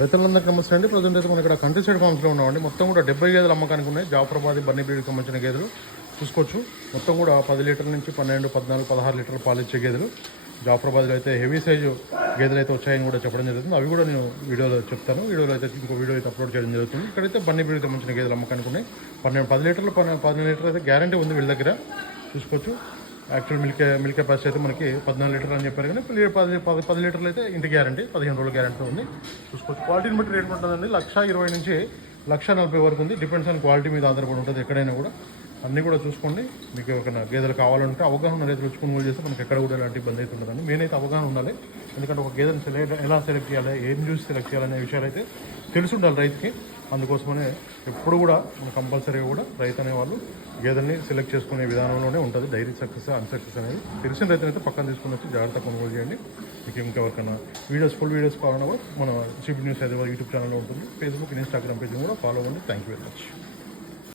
రైతులందరికీ నమస్తే అండి. ప్రజెంట్ అయితే మనం ఇక్కడ కంట్రీ సైడ్ ఫార్మ్స్లో ఉన్నామండి. మొత్తం కూడా డెబ్బై గేదెలు అమ్మకానికి ఉన్నాయి. జాఫరాబాద్ బన్నీ సంబంధించిన గేదెలు చూసుకోవచ్చు. మొత్తం కూడా పది లీటర్ల నుంచి పన్నెండు పద్నాలుగు పదహారు లీటర్లు పాలు ఇచ్చే గేదెలు. జాఫరాబాద్లో అయితే హెవీ సైజు గేదెలు అయితే వచ్చాయని కూడా చెప్పడం జరుగుతుంది. అవి కూడా నేను వీడియోలో చెప్తాను. వీడియోలో అయితే ఇంకో వీడియో అయితే అప్లోడ్ చేయడం జరుగుతుంది. ఇక్కడైతే బన్నీ బ్రీడ్కి సంబంధించిన గేదెలు అమ్మకానికి ఉన్నాయి. పన్నెండు పది లీటర్లు పన్నెండు పదిహేను లీటర్లు అయితే గ్యారంటీ ఉంది వీళ్ళ దగ్గర. చూసుకోవచ్చు. యాక్చువల్ మిల్క్ మిల్క్ కెపాసిటీ అయితే మనకి పద్నాలుగు లీటర్ అని చెప్పారు కానీ పది పది పది లీటర్లు అయితే ఇంటి గ్యారంటీ పదిహేను రోజుల గ్యారంటీ ఉంది. చూసుకోవచ్చు. క్వాలిటీని బట్టి రేట్ ఉంటుందండి. లక్ష ఇరవై నుంచి లక్ష నలభై వరకు ఉంది. డిపెండ్స్ ఆన్ క్వాలిటీ మీద ఆధారపడి ఉంటుంది ఎక్కడైనా కూడా. అన్నీ కూడా చూసుకోండి. మీకు ఒక గేదెలు కావాలంటే అవగాహన రైతులు వచ్చి కొనుగోలు చేస్తే మనకి ఎక్కడ కూడా ఎలాంటి ఇబ్బంది అయితే ఉండదండి. మెయిన్ అయితే అవగాహన ఉండాలి. ఎందుకంటే ఒక గేదెను సెలెక్ట్ ఎలా సెలెక్ట్ చేయాలి ఏం చూసి సెలెక్ట్ చేయాలనే విషయాలు అయితే తెలిసి ఉండాలి రైతుకి. అందుకోసమనే ఎప్పుడు కూడా మన కంపల్సరీగా కూడా రైతు అనేవాళ్ళు గేదెల్ని సెలెక్ట్ చేసుకునే విధానంలోనే ఉంటుంది. డైరీ సక్సెస్ అన్సక్సెస్ అనేది. తెలిసిన రైతునైతే పక్కన తీసుకుని వచ్చి జాగ్రత్త కొనుగోలు చేయండి. మీకు ఇంకెవరికైనా వీడియోస్ ఫుల్ వీడియోస్ కావాలన్నా కూడా మన సిబి న్యూస్ హైదరాబాద్ యూట్యూబ్ ఛానల్లో ఉంటుంది. ఫేస్బుక్ ఇన్స్టాగ్రామ్ పేజ్ కూడా ఫాలో అవ్వండి. Thank you very much